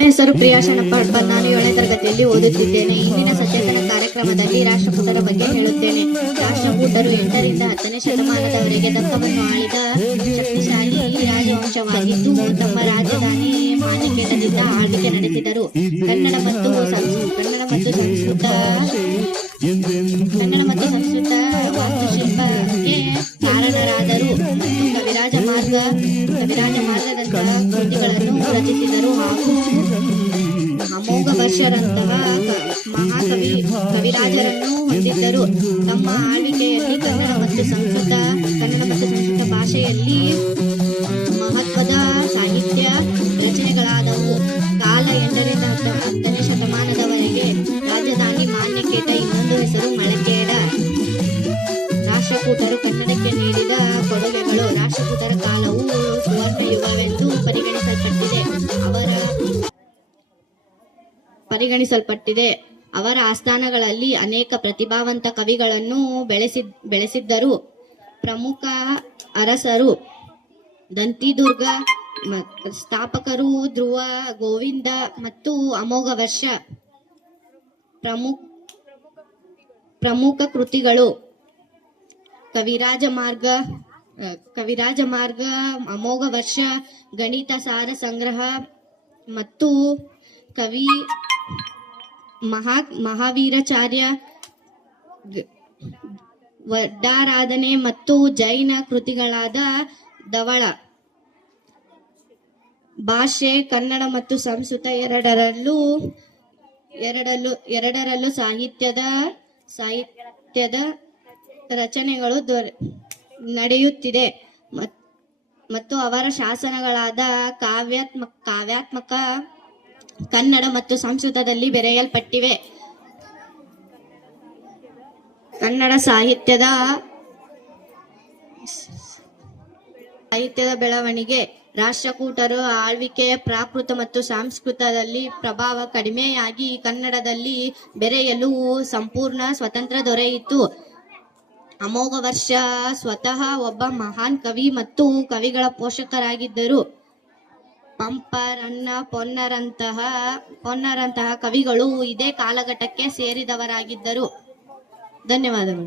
ಹೆಸರು ಪ್ರಿಯಾ ಶನಪ್ಪ. ನಾನು 7ನೇ ತರಗತಿಯಲ್ಲಿ ಓದುತ್ತಿದ್ದೇನೆ. ಇಂದಿನ ಸಚೇತನ ಕಾರ್ಯಕ್ರಮದಲ್ಲಿ ರಾಷ್ಟ್ರಕೂಟರ ಬಗ್ಗೆ ಹೇಳುತ್ತೇನೆ. ರಾಷ್ಟ್ರಕೂಟರು 8ರಿಂದ 10ನೇ ಶತಮಾನದವರೆಗೆ ದಕ್ಕವನ್ನು ಆಳಿದ ಶಕ್ತಿಶಾಲಿ ರಾಜವಂಶವಾಗಿದ್ದು, ತಮ್ಮ ರಾಜಧಾನಿ ಮಾನ್ಯಕೇಟದಿಂದ ಆಳ್ವಿಕೆ ನಡೆಸಿದರು. ಕನ್ನಡ ಮತ್ತು ಸಂಸ್ಕೃತ ವಾಸ್ತುಶಿಲ್ಪಕ್ಕೆ ಕಾರಣರಾದರು ಮತ್ತು ಕವಿರಾಜ ಮಾರ್ಗದಂತಹ ಕೃತಿಗಳನ್ನು ರಚಿಸಿದರು ಹಾಗೂ ಅಮೋಘ ವರ್ಷರಂತಹ ಮಹಾಕವಿ ಕವಿರಾಜರನ್ನು ಹೊಂದಿದ್ದರು. ತಮ್ಮ ಆಳ್ವಿಕೆಯಲ್ಲಿ ಕನ್ನಡ ಮತ್ತು ಸಂಸ್ಕೃತ ಭಾಷೆಯಲ್ಲಿ ಮಹತ್ವದ ಸಾಹಿತ್ಯ ರಚನೆಗಳಾದವು. ಕಾಲ 8ರಿಂದ 10ನೇ ಶತಮಾನದವರೆಗೆ ರಾಜಧಾನಿ ಮಾನ್ಯಕೇಟ, ಇನ್ನೊಂದು ಹೆಸರು ಮಳಕೇಡ. ರಾಷ್ಟ್ರಕೂಟರು ಕನ್ನಡಕ್ಕೆ ನೀಡಿದ ಕೊಡುಗೆಗಳು. ರಾಷ್ಟ್ರಕೂಟರ ಕಾಲವು ಸುವರ್ಣ ಯುಗವೆಂದು ಪರಿಗಣಿಸಲ್ಪಟ್ಟಿದೆ. ಅವರ ಆಸ್ಥಾನಗಳಲ್ಲಿ ಅನೇಕ ಪ್ರತಿಭಾವಂತ ಕವಿಗಳನ್ನು ಬೆಳೆಸಿದ್ದರು. ಪ್ರಮುಖ ಅರಸರು ದಂತಿದುರ್ಗ ಸ್ಥಾಪಕರು ಧ್ರುವ, ಗೋವಿಂದ ಮತ್ತು ಅಮೋಘ ವರ್ಷ. ಪ್ರಮುಖ ಕೃತಿಗಳು: ಕವಿರಾಜ ಮಾರ್ಗ, ಅಮೋಘ ವರ್ಷ, ಗಣಿತ ಸಾರ ಸಂಗ್ರಹ ಮತ್ತು ಕವಿ ಮಹಾವೀರಾಚಾರ್ಯ, ವಡ್ಡಾರಾಧನೆ ಮತ್ತು ಜೈನ ಕೃತಿಗಳಾದ ಧವಳ. ಭಾಷೆ: ಕನ್ನಡ ಮತ್ತು ಸಂಸ್ಕೃತ ಎರಡರಲ್ಲೂ ಸಾಹಿತ್ಯದ ರಚನೆಗಳು ನಡೆಯುತ್ತಿದೆ ಮತ್ತು ಅವರ ಶಾಸನಗಳಾದ ಕಾವ್ಯಾತ್ಮಕ ಕನ್ನಡ ಮತ್ತು ಸಂಸ್ಕೃತದಲ್ಲಿ ಬರೆಯಲ್ಪಟ್ಟಿವೆ. ಕನ್ನಡ ಸಾಹಿತ್ಯದ ಬೆಳವಣಿಗೆ: ರಾಷ್ಟ್ರಕೂಟರ ಆಳ್ವಿಕೆಯ ಪ್ರಾಕೃತ ಮತ್ತು ಸಂಸ್ಕೃತದಲ್ಲಿ ಪ್ರಭಾವ ಕಡಿಮೆಯಾಗಿ ಕನ್ನಡದಲ್ಲಿ ಬೆರೆಯಲು ಸಂಪೂರ್ಣ ಸ್ವಾತಂತ್ರ್ಯ ದೊರೆಯಿತು. ಅಮೋಘ ವರ್ಷ ಸ್ವತಃ ಒಬ್ಬ ಮಹಾನ್ ಕವಿ ಮತ್ತು ಕವಿಗಳ ಪೋಷಕರಾಗಿದ್ದರು. ಪಂಪ, ರನ್ನ, ಪೊನ್ನರಂತಹ ಕವಿಗಳು ಇದೇ ಕಾಲಘಟ್ಟಕ್ಕೆ ಸೇರಿದವರಾಗಿದ್ದರು. ಧನ್ಯವಾದಗಳು.